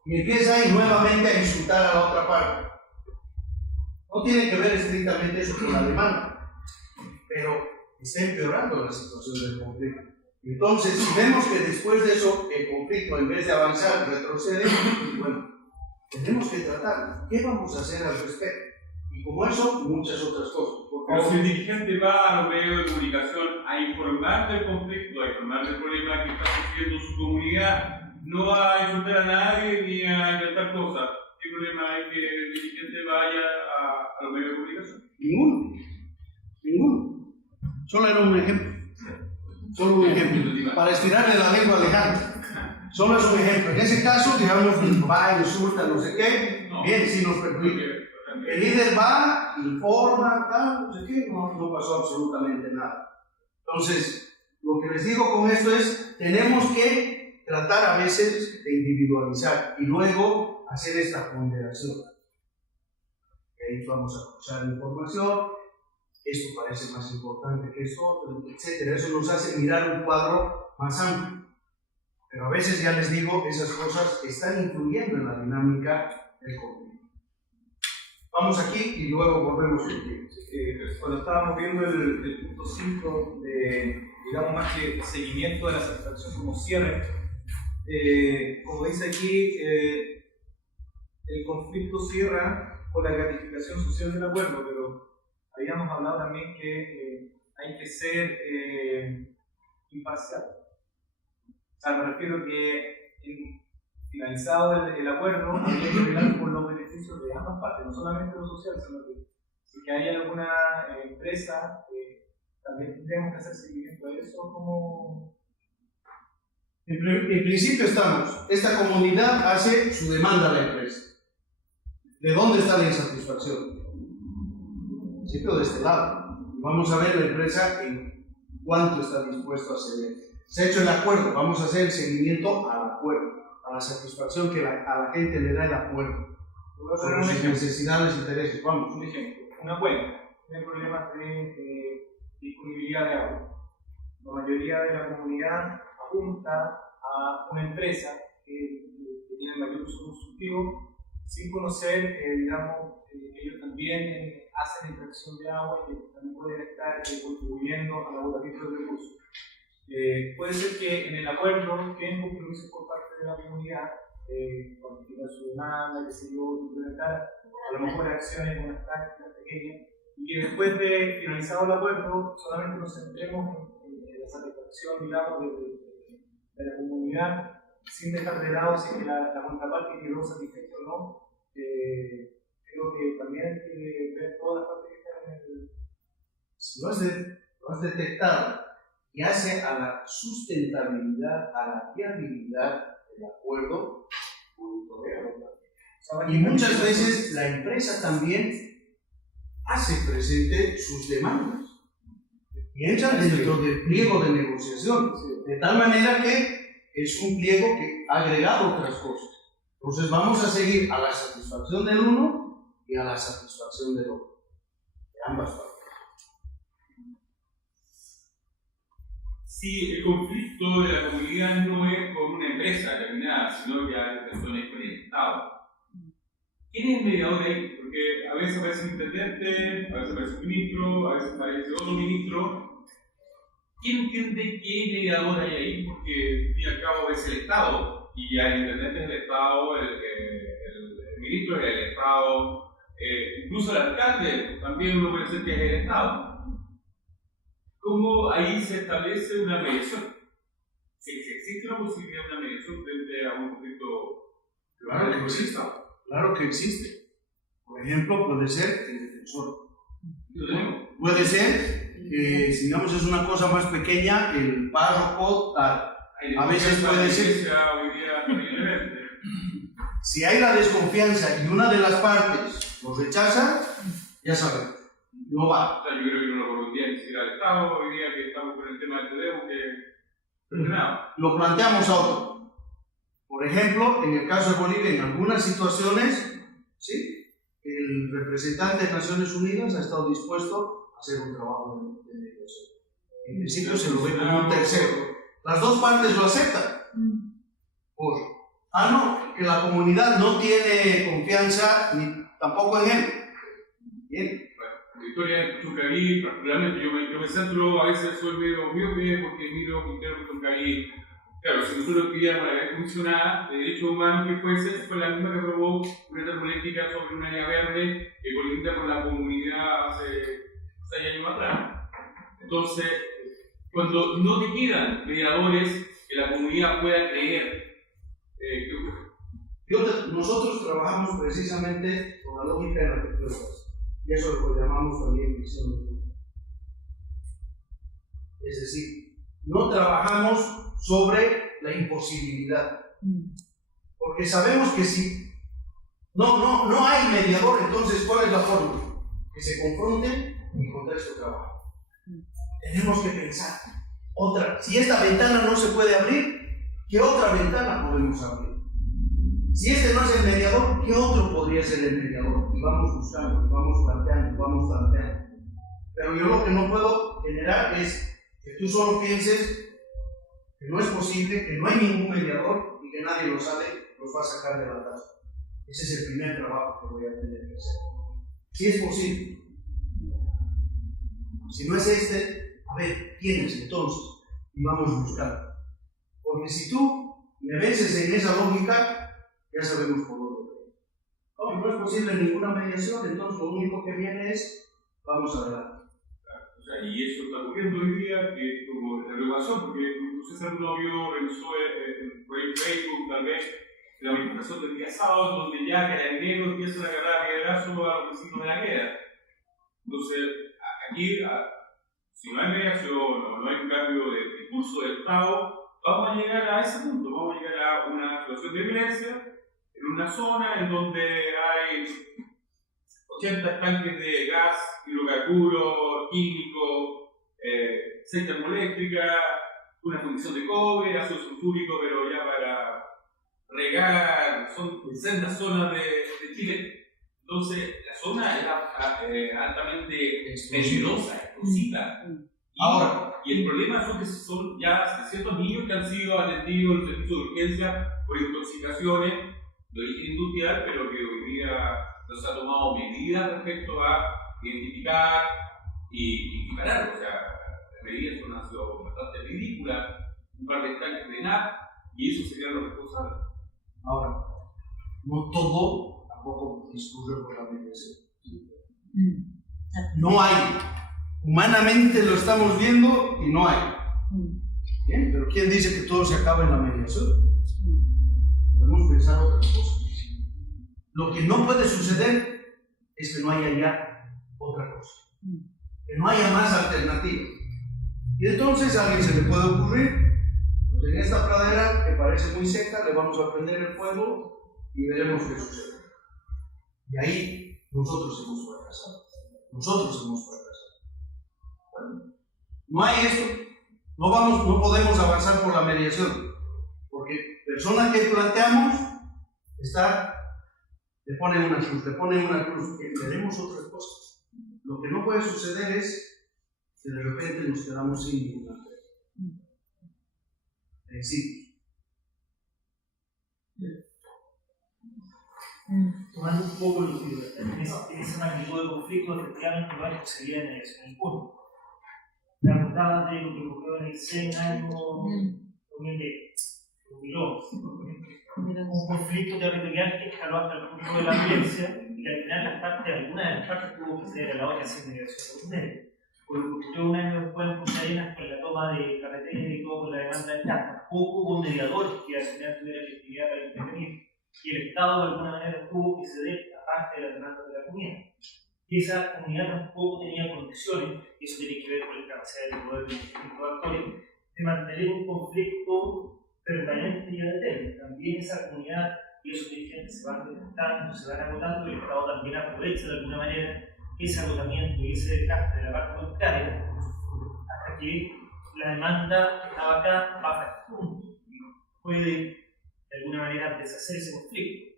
Y empieza ahí nuevamente a insultar a la otra parte. No tiene que ver estrictamente eso con la demanda, pero está empeorando la situación del conflicto. Entonces, si vemos que después de eso el conflicto, en vez de avanzar, retrocede, bueno, tenemos que tratar. ¿Qué vamos a hacer al respecto? Y como eso, muchas otras cosas. Pero si el dirigente va a los medios de comunicación a informar del conflicto, a informar del problema que está sufriendo su comunidad, no a insultar a nadie ni a inventar cosas, ¿qué problema hay que el dirigente vaya a los medios de comunicación? Ninguno. Solo era un ejemplo. Solo un ejemplo. Para estirarle la lengua a Alejandro. Solo es un ejemplo. En ese caso, digamos, va, insulta, no sé qué. No. Bien, sí nos permite. El líder va, informa, tal, no sé qué. No pasó absolutamente nada. Entonces, lo que les digo con esto es, tenemos que tratar a veces de individualizar y luego hacer esta ponderación. Ahí vamos a cruzar la información. Esto parece más importante que esto, etc. Eso nos hace mirar un cuadro más amplio. Pero a veces, ya les digo, esas cosas están influyendo en la dinámica del conflicto. Vamos aquí y luego volvemos aquí. Cuando estábamos viendo el punto 5 de, digamos, más que seguimiento de la satisfacción como cierre, como dice aquí, el conflicto cierra con la gratificación social del acuerdo, pero habíamos hablado también que hay que ser imparcial. O sea, me refiero que finalizado el acuerdo, hay que velar por los beneficios de ambas partes, no solamente lo social, sino que si que hay alguna empresa, también tendremos que hacer seguimiento a eso como... En principio estamos, esta comunidad hace su demanda a la empresa. ¿De dónde está la insatisfacción? En principio de este lado. Vamos a ver la empresa en cuánto está dispuesto a ceder. Se ha hecho el acuerdo, vamos a hacer el seguimiento al acuerdo, a la satisfacción que a la gente le da el acuerdo. Sobre sus necesidades e intereses. Vamos. Un ejemplo, una cuenca, tiene problemas de disponibilidad de agua. La mayoría de la comunidad apunta a una empresa que tiene el mayor uso consultivo sin conocer, digamos, que ellos también hacen extracción de agua y que también pueden estar contribuyendo al agotamiento del recurso. Puede ser que en el acuerdo queden compromisos por parte de la comunidad, cuantificar su demanda, que se implementar a lo mejor acciones con unas prácticas pequeñas, y que después de finalizado el acuerdo solamente nos centremos en la satisfacción, digamos, de la comunidad, sin dejar de lado si que la contraparte quedó satisfecha o no. Creo que también hay que ver todas las partes que están en el... Si lo has detectado y hace a la sustentabilidad, a la viabilidad del acuerdo, y muchas veces la empresa también hace presente sus demandas y entran dentro del pliego de negociación, de tal manera que es un pliego que ha agregado otras cosas. Entonces vamos a seguir a la satisfacción del uno y a la satisfacción del otro, de ambas partes. Si el conflicto de la comunidad no es con una empresa determinada, sino que hay personas con el Estado, ¿quién es el mediador ahí? Porque a veces aparece un intendente, a veces aparece un ministro, a veces aparece otro ministro. ¿Quién entiende qué mediador hay ahí? Porque al fin y al cabo es el Estado, y el intendente es el Estado, el ministro es el Estado, incluso el alcalde también uno puede decir que es el Estado. ¿cómo ahí se establece una mediación? Si existe la posibilidad de una mediación frente a un conflicto. Claro que existe. Claro que existe. Por ejemplo, puede ser el defensor. Puede ser que, si digamos es una cosa más pequeña, el párroco tal. A veces puede ser. Si hay la desconfianza y una de las partes lo rechaza, ya saben, no va. O sea, yo creo que no lo volvería ni siquiera al Estado, hoy día que estamos con el tema del TDEU, que lo planteamos a otro. Por ejemplo, en el caso de Bolivia, en algunas situaciones, ¿sí?, el representante de Naciones Unidas ha estado dispuesto a hacer un trabajo de mediación. En principio se lo ve como un tercero. Las dos partes lo aceptan. No, que la comunidad no tiene confianza ni tampoco en él. Bien. Bueno, Victoria en Chuncaví, particularmente yo me centro, a veces soy medio miope porque miro Quintero Chuncaví. Claro, si nosotros pidiéramos la ley comisionada de derechos humanos que fuese, fue la misma que aprobó una termolítica sobre una área verde que colinda con la comunidad hace 6 años atrás. Entonces, cuando no te quedan mediadores que la comunidad pueda creer, nosotros trabajamos precisamente con la lógica de la que tú estás, y eso lo llamamos también visión de grupo. Es decir, no trabajamos sobre la imposibilidad, porque sabemos que si no hay mediador, entonces ¿cuál es la fórmula? Que se confronten y contexto de trabajo. Tenemos que pensar si esta ventana no se puede abrir, ¿qué otra ventana podemos abrir? Si este no es el mediador, ¿qué otro podría ser el mediador? Y vamos buscando, vamos planteando. Pero yo lo que no puedo generar es que tú solo pienses que no es posible, que no hay ningún mediador y que nadie lo sabe, los va a sacar de la taza. Ese es el primer trabajo que voy a tener que hacer. Si es posible. Si no es este, a ver, ¿quién es entonces? Y vamos buscando. Porque si tú me vences en esa lógica, ya sabemos por dónde. No es posible ninguna mediación, entonces lo único que viene es, vamos adelante. O sea, y eso está ocurriendo hoy día, que como la preocupación, porque César Novio revisó por el Facebook, tal vez, la manifestación del día sábado, donde ya Carabineros empiezan a agarrar a piedrazo a los vecinos de la queda. Entonces, aquí, si no hay mediación o no hay un cambio de discurso del Estado, vamos a llegar a ese punto, vamos a llegar a una situación de violencia en una zona en donde hay 80 estanques de gas, hidrocarburos, químicos, seis termoeléctricas, una fundición de cobre, ácido sulfúrico, pero ya para regar, son sendas zonas de Chile. Entonces, la zona era altamente peligrosa, explosiva. Y el problema es que son ya 700 niños que han sido atendidos en el servicio de urgencia por intoxicaciones de origen industrial, pero que hoy día no se ha tomado medidas respecto a identificar y parar. O sea, las medidas han sido bastante ridículas, un par de estanques de nada, y eso sería lo responsable. Ahora, no todo tampoco discurre por la mediación. No hay. Humanamente lo estamos viendo y no hay. Bien, pero ¿quién dice que todo se acaba en la mediación? Podemos pensar otras cosas. Lo que no puede suceder es que no haya ya otra cosa. Que no haya más alternativas. Y entonces a alguien se le puede ocurrir, pues en esta pradera que parece muy seca, le vamos a prender el fuego y veremos qué sucede. Y ahí nosotros hemos fracasado. Bueno, no hay esto. No podemos avanzar por la mediación. Porque persona que planteamos le ponen una cruz, que queremos otras cosas. Lo que no puede suceder es que de repente nos quedamos sin ninguna principio. Tomando un poco lo que esa magnitud de conflicto, efectivamente varios serían en el punto. Me acordaba de lo que ocurrió en el 100 años 2002, un conflicto territorial que escaló hasta el punto de la violencia y al final alguna de las partes tuvo que ceder a la hora sin mediación. porque ocurrió un año después en Punta Arenas con la toma de carretera y todo con la demanda del gas. Tampoco hubo mediadores que al final tuvieran legitimidad para intervenir. Y el Estado de alguna manera tuvo que ceder a parte de la demanda de la comunidad. Y esa comunidad tampoco tenía condiciones, y eso tiene que ver con la capacidad de poder de los distintos actores, de mantener un conflicto permanente y eterno. También esa comunidad y esos dirigentes se van desgastando, se van agotando, y el Estado también aprovecha de alguna manera ese agotamiento y ese desgaste de la parte bancaria hasta que la demanda que estaba acá baja al punto y puede de alguna manera deshacer ese conflicto.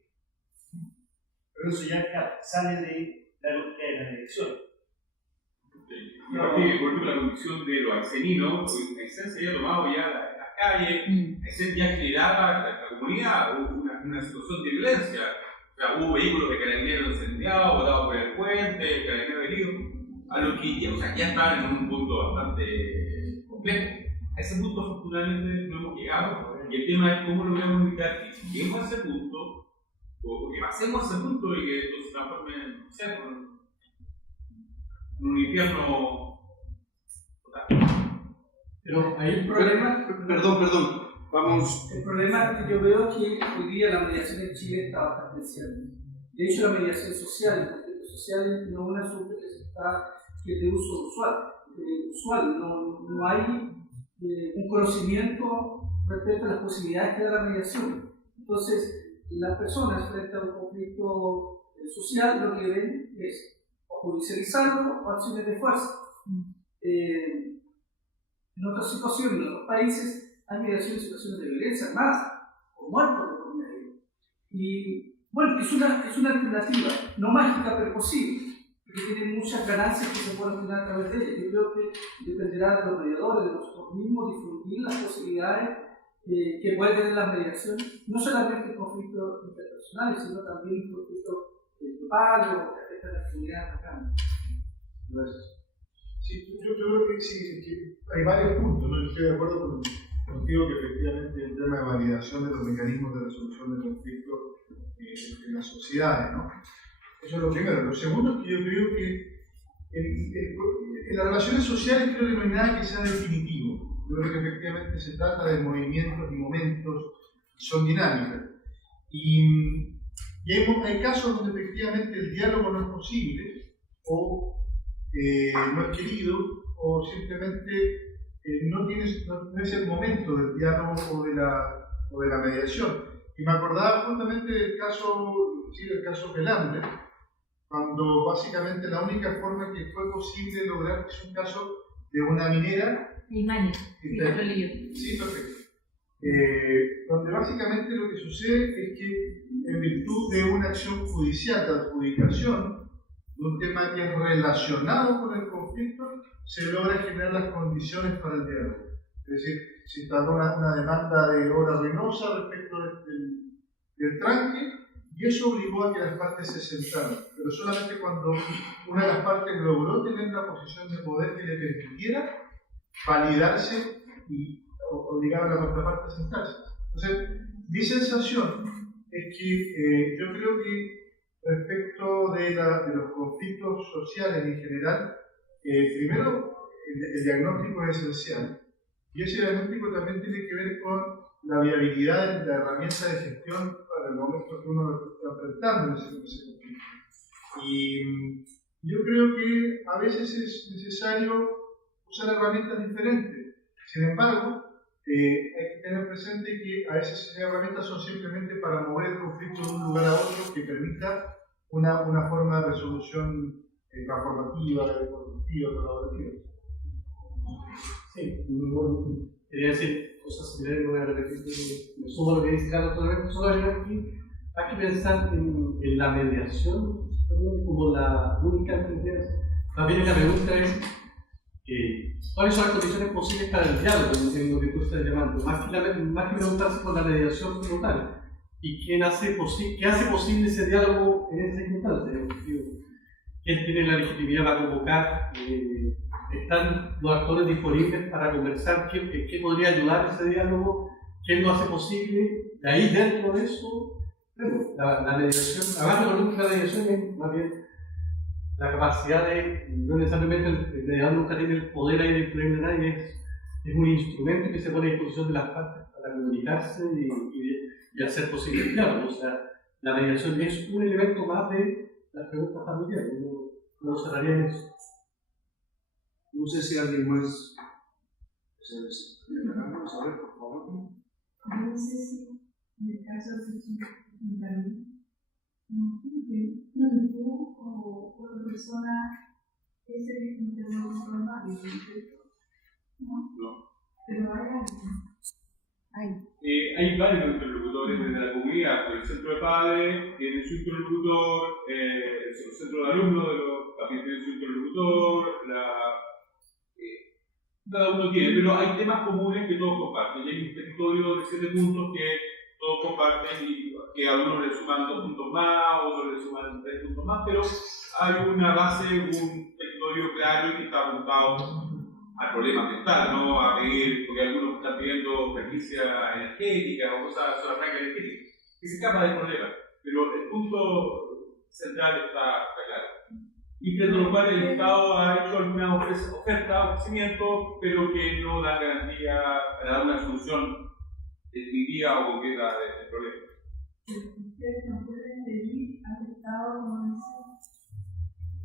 Pero eso ya sale de la lógica de la mediación. Y por ejemplo, la condición de los arseninos, en esencia se había tomado ya las calles, en esencia ya generaba la comunidad una situación de violencia. O sea, hubo vehículos de carabineros incendiados, botados por el puente, carabineros heridos, a lo que ya, o sea, ya estaban en un punto bastante complejo. A ese punto, afortunadamente, no hemos llegado, y el tema es cómo logramos evitar que lleguemos a ese punto, o que pasemos a ese punto y que esto se transforme en un infierno total. Pero hay un problema. Perdón. Vamos. El problema que yo veo es que hoy día la mediación en Chile está bastante anciana. De hecho, la mediación social, el conflicto social no es un asunto que es de uso usual. No hay un conocimiento respecto a las posibilidades que da la mediación. Entonces, las personas frente a un conflicto social lo que ven es o judicializarlo o acciones de fuerza. En otras situaciones, en otros países, hay mediación en situaciones de violencia armada o muertos de por medio. Y bueno, es una alternativa, no mágica, pero posible, porque tiene muchas ganancias que se pueden obtener a través de ella. Yo creo que dependerá de los mediadores, de nosotros mismos, difundir las posibilidades que puede tener la mediación, no solamente en conflictos interpersonales, sino también en conflictos grupales o que afectan a las comunidades acá. Gracias. Sí, yo creo que sí, que hay varios puntos, ¿no? Estoy de acuerdo contigo que efectivamente el tema de validación de los mecanismos de resolución de conflictos en las sociedades, ¿no? Eso es lo primero. Lo segundo es que yo creo que en las relaciones sociales creo que no hay nada que sea definitivo. Yo creo que efectivamente se trata de movimientos y momentos que son dinámicas. Y hay casos donde efectivamente el diálogo no es posible o no es querido o simplemente no es el momento del diálogo o de la mediación. Y me acordaba justamente del caso Pelander, cuando básicamente la única forma que fue posible lograr es un caso de una minera. Sí, perfecto. Donde básicamente lo que sucede es que en virtud de una acción judicial de adjudicación de un tema que es relacionado con el conflicto, se logra generar las condiciones para el diálogo. Es decir, se instaló una demanda de obra ruinosa respecto del tranque, y eso obligó a que las partes se sentaran, pero solamente cuando una de las partes logró tener la posición de poder que le permitiera validarse y obligar a la contraparte a sentarse. Entonces, mi sensación es que yo creo que respecto de los conflictos sociales en general, primero el diagnóstico es esencial, y ese diagnóstico también tiene que ver con la viabilidad de la herramienta de gestión para el momento que uno está enfrentando en ese conflicto. Y yo creo que a veces es necesario usar herramientas diferentes. Sin embargo, hay que tener presente que a veces esas herramientas son simplemente para mover el conflicto de un lugar a otro que permita una forma de resolución transformativa, constructiva, colaborativa. Sí, quería decir cosas similares, no voy a repetir, me sumo a lo que dice Carlos totalmente, solo agregar que hay que pensar en la mediación también como la única alternativa. También la pregunta es ¿cuáles son las condiciones posibles para el diálogo en lo que tú estás llamando? Más que preguntarse por la mediación como tal. ¿Y qué hace posible ese diálogo en esa circunstancia? ¿Quién tiene la legitimidad para convocar? ¿Están los actores disponibles para conversar? ¿Qué podría ayudar a ese diálogo? ¿Quién lo hace posible? De ahí dentro de eso, bueno, la mediación, además de la mediación es más bien la capacidad de, no necesariamente el mediador nunca tiene el poder ahí de influir a nadie, es un instrumento que se pone a disposición de las partes para comunicarse y hacer posible el diálogo. O sea, la mediación es un elemento más de las preguntas familiares, no cerraría en eso. No sé si alguien más se vamos a ver, por favor. No sé si en el caso de tú o otra persona es el interlocutor válido, ¿no? Pero hay alguien. Hay varios interlocutores desde la comunidad. El centro de padres tiene su interlocutor, el centro de alumnos también tiene su interlocutor, cada uno tiene, pero hay temas comunes que todos comparten. Y hay un territorio de 7 puntos que todos comparten y que a algunos le suman 2 puntos más, a otros le suman 3 puntos más, pero hay una base, un territorio claro y que está apuntado al problema ambiental, ¿no? A pedir, porque algunos están pidiendo franquicia energética o cosas sobre arranque energética, que se escapa del problema, pero el punto central está claro. Y frente a lo cual el Estado ha hecho algunas ofertas, ofrecimientos, pero que no dan garantía para dar una solución definitiva o concreta del problema. Ustedes no pueden pedir al Estado, como dice,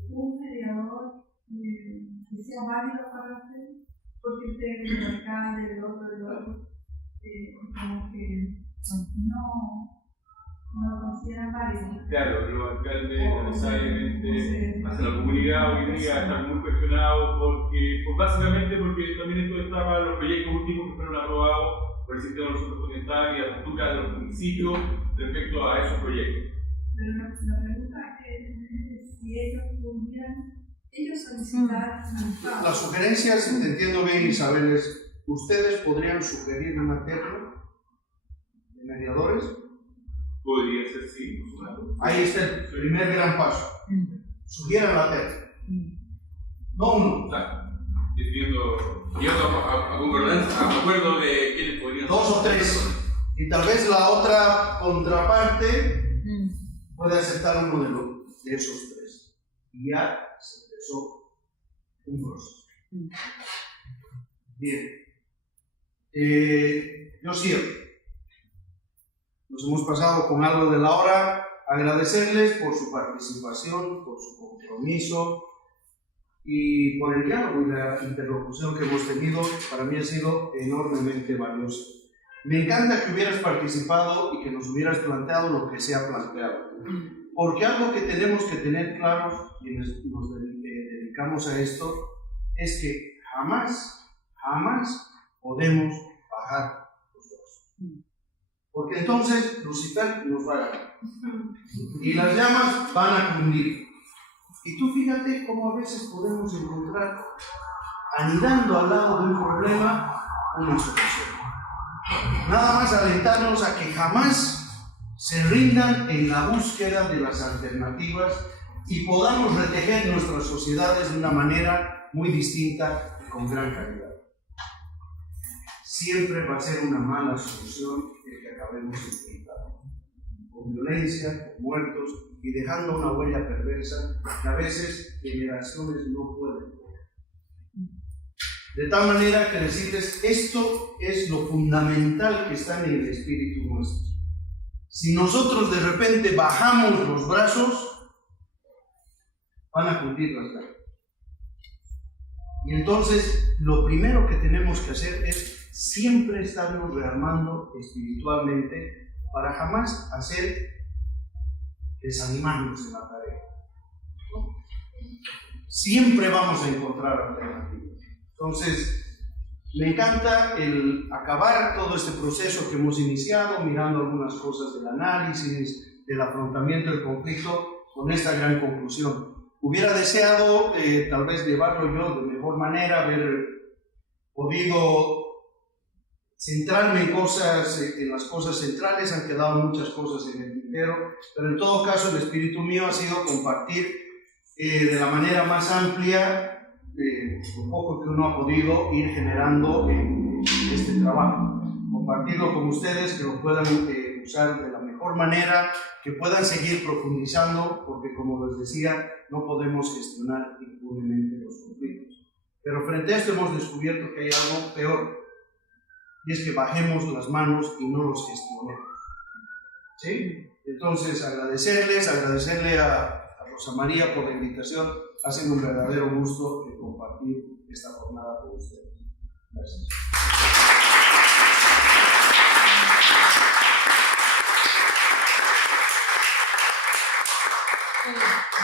un mediador que sea válido para usted, porque usted es el alcalde, el otro, como que no lo consideran válido. Claro, los alcaldes necesariamente hacia la comunidad hoy día están muy cuestionados básicamente porque también esto estaba en los proyectos últimos que fueron aprobados por el sistema de los ambiental y la postura de los municipios respecto a esos proyectos. Pero la pregunta es si ellos pudieran solicitar al Estado. Las sugerencias, si te entiendo bien, Isabel, es ustedes podrían sugerir una terna de mediadores. Podría ser, sí. Ahí está el primer gran paso. Sugieran la terna. No uno. Y a concordancia, a acuerdo de quiénes podrían 2 o 3. Y tal vez la otra contraparte puede aceptar uno de esos 3. Y ya se empezó un proceso. Bien. Yo cierro. Nos hemos pasado con algo de la hora. Agradecerles por su participación, por su compromiso y por el diálogo y la interlocución que hemos tenido. Para mí ha sido enormemente valioso. Me encanta que hubieras participado y que nos hubieras planteado lo que se ha planteado. Porque algo que tenemos que tener claro, quienes nos dedicamos a esto, es que jamás podemos bajar los brazos. Porque entonces Lucifer nos va a ganar. Y las llamas van a cundir. Y tú fíjate cómo a veces podemos encontrar, anidando al lado de un problema, una solución. Nada más alentarnos a que jamás se rindan en la búsqueda de las alternativas y podamos retejer nuestras sociedades de una manera muy distinta y con gran calidad. Siempre va a ser una mala solución el que acabemos enfrentando, con violencia, con muertos y dejando una huella perversa que a veces generaciones no pueden ver. De tal manera que decirles, esto es lo fundamental que está en el espíritu nuestro. Si nosotros de repente bajamos los brazos, van a cundir las lágrimas. Y entonces lo primero que tenemos que hacer es siempre estarnos rearmando espiritualmente para jamás desanimarnos en la tarea. Siempre vamos a encontrar alternativas. Entonces, me encanta el acabar todo este proceso que hemos iniciado, mirando algunas cosas del análisis, del afrontamiento del conflicto, con esta gran conclusión. Hubiera deseado tal vez llevarlo yo de mejor manera, haber podido centrarme en las cosas centrales. Han quedado muchas cosas en el tintero, pero en todo caso el espíritu mío ha sido compartir de la manera más amplia lo poco que uno ha podido ir generando en este trabajo, compartirlo con ustedes, que lo puedan usar de la mejor mejor manera, que puedan seguir profundizando, porque como les decía, no podemos gestionar impunemente los conflictos. Pero frente a esto hemos descubierto que hay algo peor, y es que bajemos las manos y no los gestionemos. ¿Sí? Entonces, agradecerle a Rosa María por la invitación. Ha sido un verdadero gusto compartir esta jornada con ustedes. Gracias.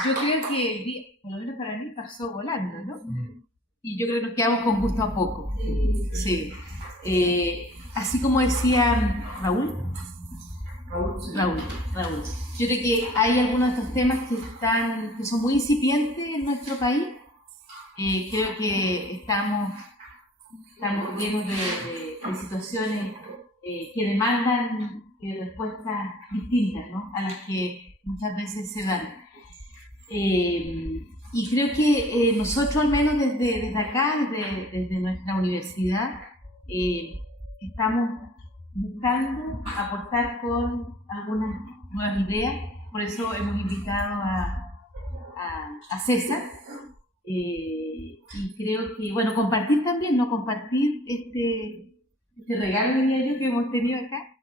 Yo creo que el día, por lo menos para mí, pasó volando, ¿no? Y yo creo que nos quedamos con gusto a poco. Sí. Así como decía Raúl. Yo creo que hay algunos de estos temas que son muy incipientes en nuestro país. Creo que estamos llenos de situaciones que demandan respuestas distintas, ¿no?, a las que muchas veces se dan. Y creo que nosotros, al menos desde acá, desde nuestra universidad, estamos buscando aportar con algunas nuevas ideas. Por eso hemos invitado a César, y creo que, bueno, compartir también, ¿no? Compartir este regalo, diría yo, que hemos tenido acá.